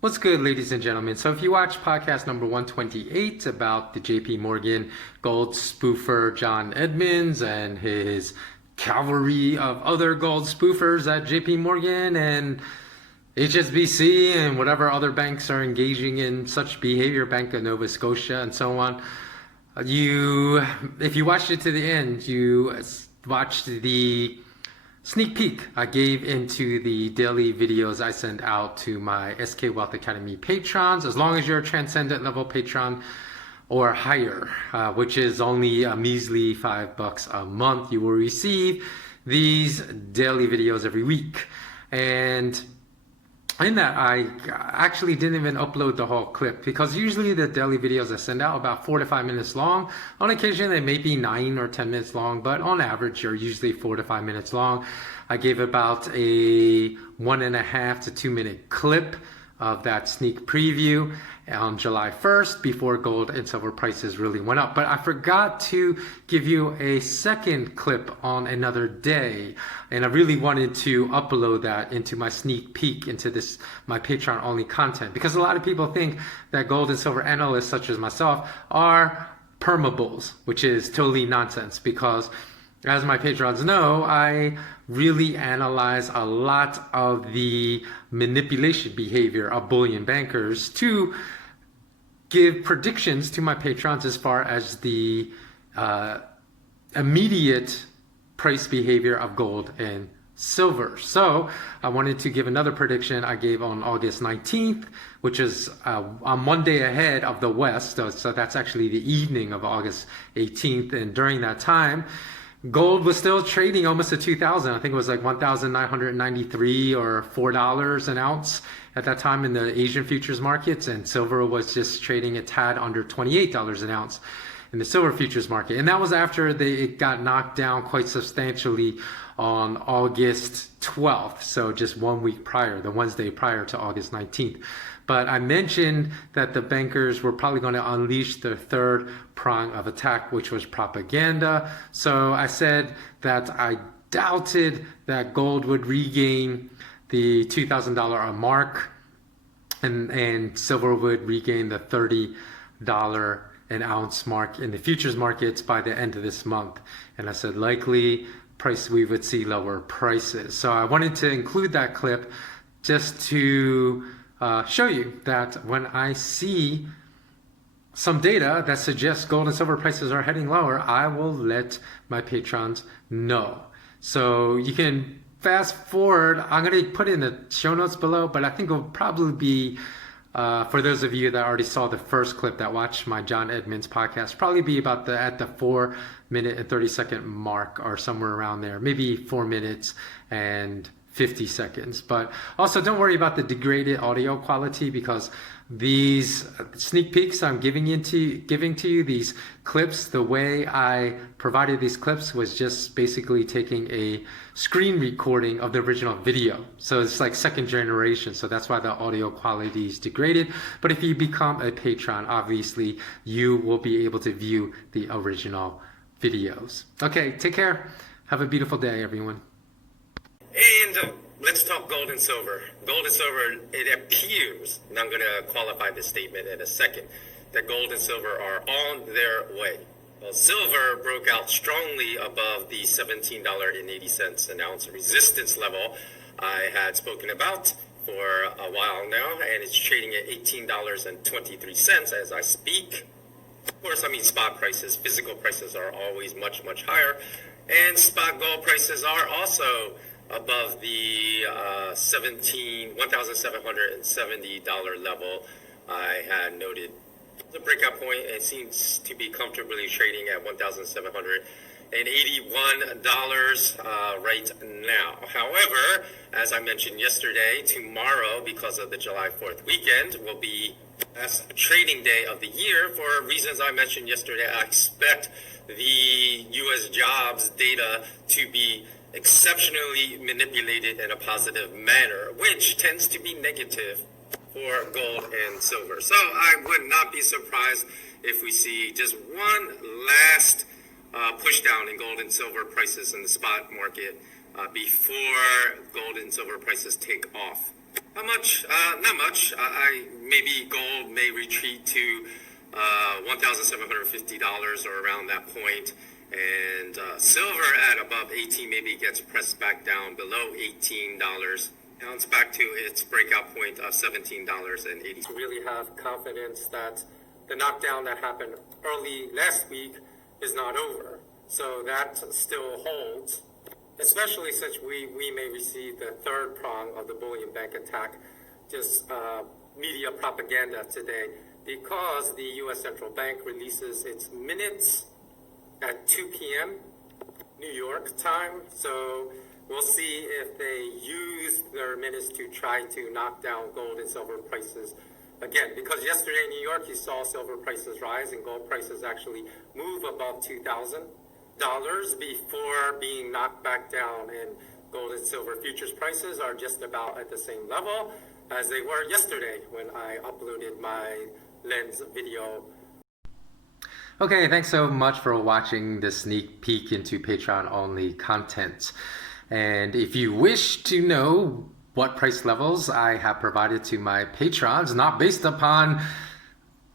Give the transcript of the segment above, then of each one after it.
What's good, ladies and gentlemen? So if you watch podcast number 128 about the JP Morgan gold spoofer John Edmonds and his cavalry of other gold spoofers at JP Morgan and HSBC and whatever other banks are engaging in such behavior, Bank of Nova Scotia and so on, if you watched it to the end, you watched the sneak peek I gave into the daily videos I send out to my SK Wealth Academy patrons. As long as you're a transcendent level patron or higher, which is only a measly $5 a month, you will receive these daily videos every week. And in that, I actually didn't even upload the whole clip because usually the daily videos I send out are about 4 to 5 minutes long. On occasion, they may be 9 or 10 minutes long, but on average, you're usually 4 to 5 minutes long. I gave about a 1.5 to 2 minute clip of that sneak preview on July 1st before gold and silver prices really went up. But I forgot to give you a second clip on another day. And I really wanted to upload that into my sneak peek into this, my Patreon only content, because a lot of people think that gold and silver analysts such as myself are perma-bulls, which is totally nonsense because as my patrons know, I really analyze a lot of the manipulation behavior of bullion bankers to give predictions to my patrons as far as the immediate price behavior of gold and silver. So I wanted to give another prediction I gave on August 19th, which is on one day ahead of the West. So that's actually the evening of August 18th. And during that time, gold was still trading almost at 2,000. I think it was like 1,993 or $4 an ounce at that time in the Asian futures markets, and silver was just trading a tad under $28 an ounce in the silver futures market. And that was after it got knocked down quite substantially on August 12th, so just 1 week prior, the Wednesday prior to August 19th. But I mentioned that the bankers were probably going to unleash their third prong of attack, which was propaganda. So I said that I doubted that gold would regain the $2,000 mark and silver would regain the $30 an ounce mark in the futures markets by the end of this month. And I said likely we would see lower prices. So I wanted to include that clip just to show you that when I see some data that suggests gold and silver prices are heading lower, I will let my patrons know. So you can fast forward. I'm going to put in the show notes below, but I think it'll probably be, for those of you that already saw the first clip that watched my John Edmonds podcast, probably be about at the 4 minute and 30-second mark or somewhere around there, maybe 4 minutes and 50 seconds. But also don't worry about the degraded audio quality because these sneak peeks I'm giving to you, these clips, the way I provided these clips was just basically taking a screen recording of the original video. So it's like second generation. So that's why the audio quality is degraded. But if you become a patron, obviously you will be able to view the original videos. Okay, take care. Have a beautiful day, everyone. And let's talk gold and silver. Gold and silver, it appears, and I'm going to qualify this statement in a second, that gold and silver are on their way. Well, silver broke out strongly above the $17.80 an ounce resistance level I had spoken about for a while now, and it's trading at $18.23 as I speak. Of course, I mean spot prices, physical prices are always much, much higher, and spot gold prices are also above the $1,770 level I had noted. The breakout point, it seems to be comfortably trading at $1,781 right now. However, as I mentioned yesterday, tomorrow, because of the July 4th weekend, will be the last trading day of the year. For reasons I mentioned yesterday, I expect the U.S. jobs data to be exceptionally manipulated in a positive manner, which tends to be negative for gold and silver. So I would not be surprised if we see just one last push down in gold and silver prices in the spot market before gold and silver prices take off. How much? Not much. Maybe gold may retreat to $1,750 or around that point, and silver at above 18 maybe gets pressed back down below $18. Bounce back to its breakout point of $17.80. Really have confidence that the knockdown that happened early last week is not over. So that still holds, especially since we may receive the third prong of the bullion bank attack, just media propaganda today, because the U.S. Central Bank releases its minutes at 2 p.m. New York time. So we'll see if they use their minutes to try to knock down gold and silver prices again. Because yesterday in New York, you saw silver prices rise and gold prices actually move above $2,000 before being knocked back down, and gold and silver futures prices are just about at the same level as they were yesterday when I uploaded my lens video. Okay, thanks so much for watching this sneak peek into Patreon only content. And if you wish to know what price levels I have provided to my patrons, not based upon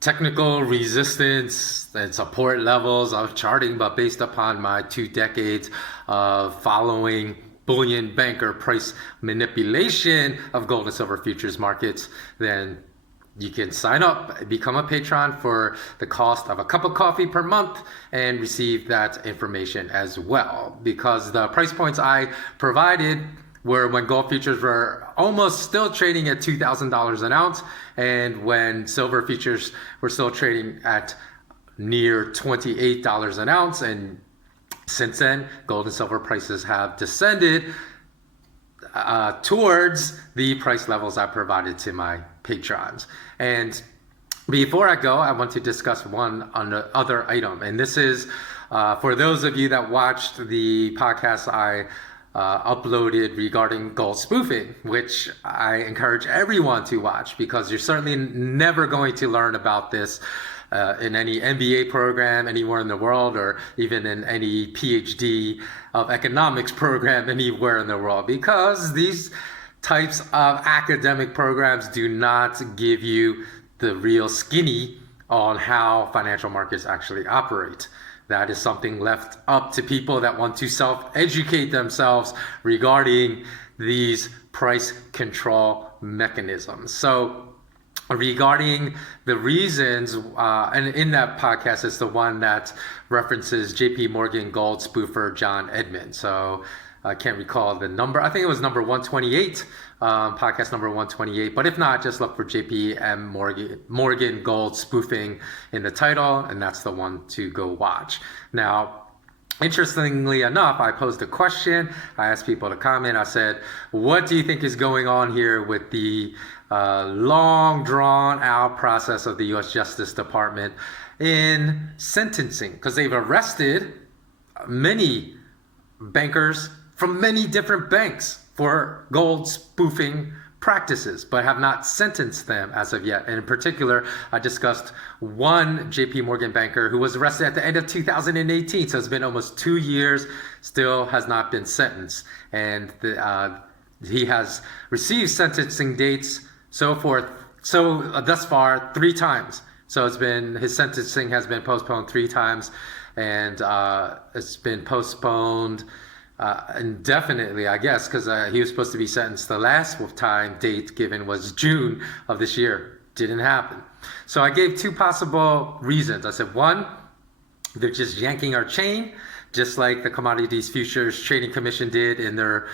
technical resistance and support levels of charting, but based upon my 2 decades of following bullion banker price manipulation of gold and silver futures markets, then you can sign up, become a patron for the cost of a cup of coffee per month and receive that information as well. Because the price points I provided were when gold futures were almost still trading at $2,000 an ounce, and when silver futures were still trading at near $28 an ounce. And since then, gold and silver prices have descended towards the price levels I provided to my patrons. And before I go, I want to discuss one other item. And this is for those of you that watched the podcast I uploaded regarding gold spoofing, which I encourage everyone to watch, because you're certainly never going to learn about this in any MBA program anywhere in the world, or even in any PhD of economics program anywhere in the world, because these types of academic programs do not give you the real skinny on how financial markets actually operate. That is something left up to people that want to self-educate themselves regarding these price control mechanisms. So regarding the reasons, and in that podcast is the one that references JP Morgan gold spoofer John Edmond. So I can't recall the number. I think it was number 128, podcast number 128. But if not, just look for JP Morgan gold spoofing in the title, and that's the one to go watch. Now, interestingly enough, I posed a question. I asked people to comment. I said, what do you think is going on here with the long drawn out process of the U.S. Justice Department in sentencing? Because they've arrested many bankers from many different banks for gold spoofing practices, but have not sentenced them as of yet. And in particular, I discussed one JP Morgan banker who was arrested at the end of 2018. So it's been almost 2 years, still has not been sentenced. And he has received sentencing dates thus far 3 times. So his sentencing has been postponed 3 times, and it's been postponed indefinitely, I guess, because he was supposed to be sentenced. The last time date given was June of this year. Didn't happen. So I gave 2 possible reasons. I said, one, they're just yanking our chain, just like the Commodities Futures Trading Commission did in their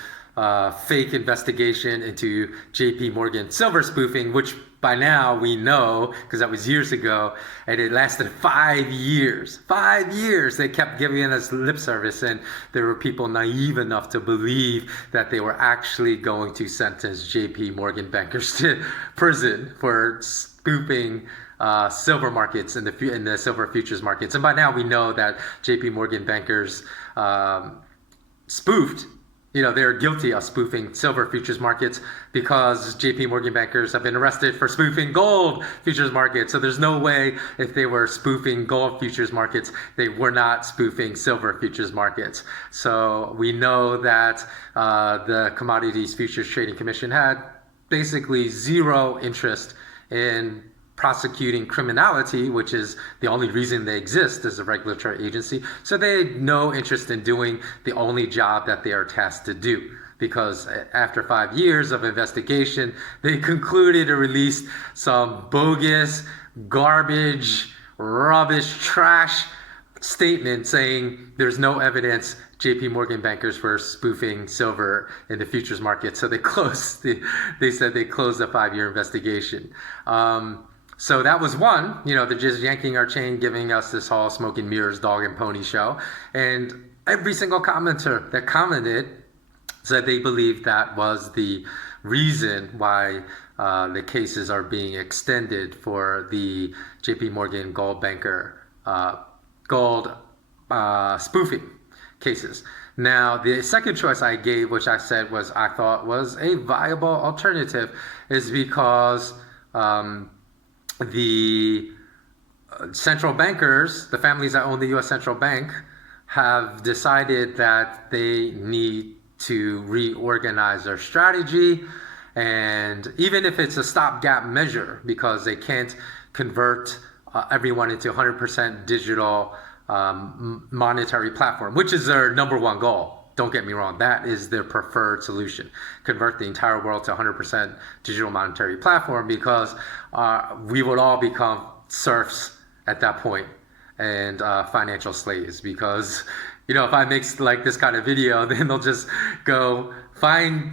fake investigation into JP Morgan silver spoofing, which by now we know, because that was years ago, and it lasted 5 years. 5 years they kept giving us lip service, and there were people naive enough to believe that they were actually going to sentence JP Morgan bankers to prison for spoofing silver markets in the silver futures markets. And by now we know that JP Morgan bankers spoofed. They're guilty of spoofing silver futures markets, because JP Morgan bankers have been arrested for spoofing gold futures markets. So there's no way, if they were spoofing gold futures markets, they were not spoofing silver futures markets. So we know that the Commodities Futures Trading Commission had basically zero interest in prosecuting criminality, which is the only reason they exist as a regulatory agency. So they had no interest in doing the only job that they are tasked to do. Because after 5 years of investigation, they concluded or released some bogus, garbage, rubbish, trash statement saying there's no evidence JP Morgan bankers were spoofing silver in the futures market. So they closed, they said they closed a 5-year investigation. So that was one, they're just yanking our chain, giving us this whole smoke and mirrors, dog and pony show. And every single commenter that commented said they believed that was the reason why the cases are being extended for the JP Morgan gold banker, gold spoofing cases. Now, the second choice I gave, which I said I thought was a viable alternative, is because the central bankers, the families that own the U.S. central bank, have decided that they need to reorganize their strategy. And even if it's a stopgap measure, because they can't convert everyone into 100% digital monetary platform, which is their number one goal. Don't get me wrong, that is their preferred solution. Convert the entire world to 100% digital monetary platform, because we would all become serfs at that point and financial slaves. Because, if I make like this kind of video, then they'll just go find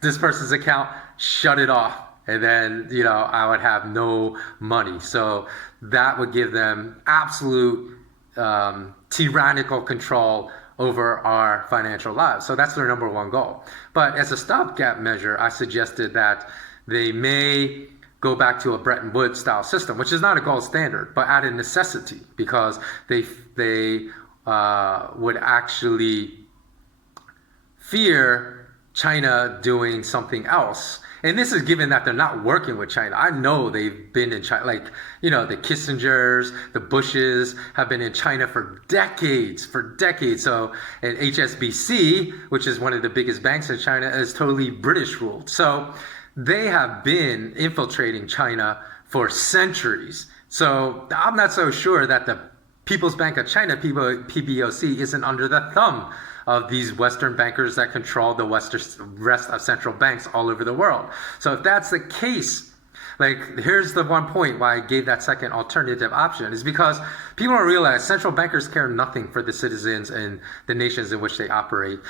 this person's account, shut it off, and then, I would have no money. So that would give them absolute tyrannical control over our financial lives. So that's their number one goal. But as a stopgap measure, I suggested that they may go back to a Bretton Woods style system, which is not a gold standard, but out of necessity, because they would actually fear China doing something else. And this is given that they're not working with China. I know they've been in China, like, the Kissingers, the Bushes have been in China for decades. So, and HSBC, which is one of the biggest banks in China, is totally British ruled. So they have been infiltrating China for centuries. So I'm not so sure that the People's Bank of China, PBOC, isn't under the thumb of these Western bankers that control the rest of central banks all over the world. So if that's the case, here's the one point why I gave that second alternative option, is because people don't realize central bankers care nothing for the citizens and the nations in which they operate.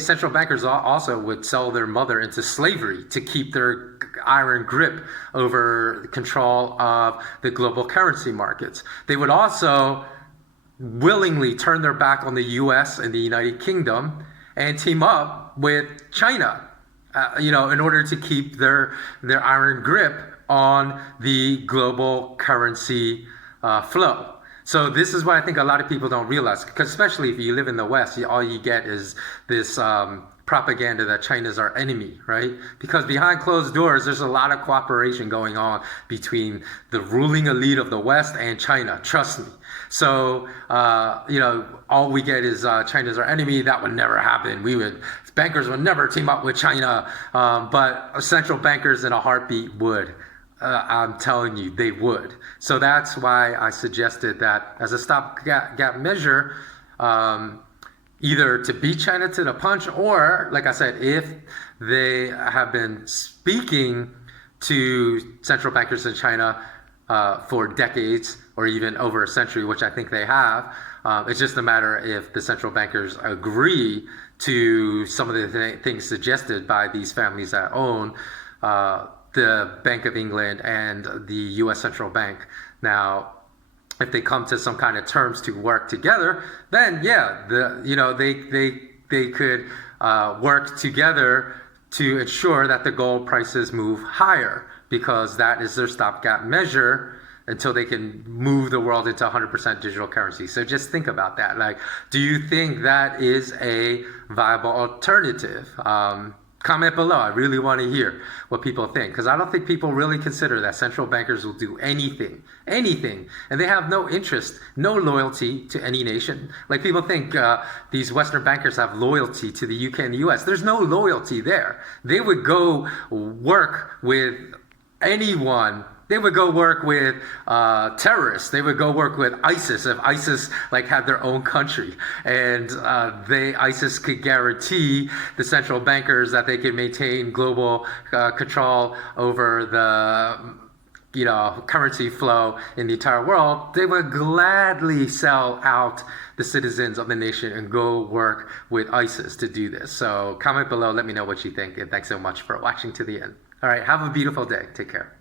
Central bankers also would sell their mother into slavery to keep their iron grip over control of the global currency markets. They would also willingly turn their back on the U.S. and the United Kingdom and team up with China, in order to keep their iron grip on the global currency flow. So this is what I think a lot of people don't realize, because especially if you live in the West, all you get is this propaganda that China's our enemy, right? Because behind closed doors, there's a lot of cooperation going on between the ruling elite of the West and China. Trust me. So, all we get is China's our enemy. That would never happen. Bankers would never team up with China, but central bankers in a heartbeat would. I'm telling you, they would. So that's why I suggested that as a stopgap measure, either to beat China to the punch, or, like I said, if they have been speaking to central bankers in China for decades or even over a century, which I think they have, it's just a matter if the central bankers agree to some of the things suggested by these families that own the Bank of England and the U.S. Central Bank. Now, if they come to some kind of terms to work together, then they could work together to ensure that the gold prices move higher, because that is their stopgap measure until they can move the world into 100% digital currency. So just think about that. Do you think that is a viable alternative? Comment below. I really want to hear what people think because I don't think people really consider that central bankers will do anything, and they have no interest, no loyalty to any nation. Like people think these Western bankers have loyalty to the UK and the US. There's no loyalty there. They would go work with anyone. They would go work with terrorists. They would go work with ISIS if ISIS like had their own country, and ISIS could guarantee the central bankers that they could maintain global control over the currency flow in the entire world. They would gladly sell out the citizens of the nation and go work with ISIS to do this. So comment below, let me know what you think, and thanks so much for watching to the end. All right, have a beautiful day. Take care.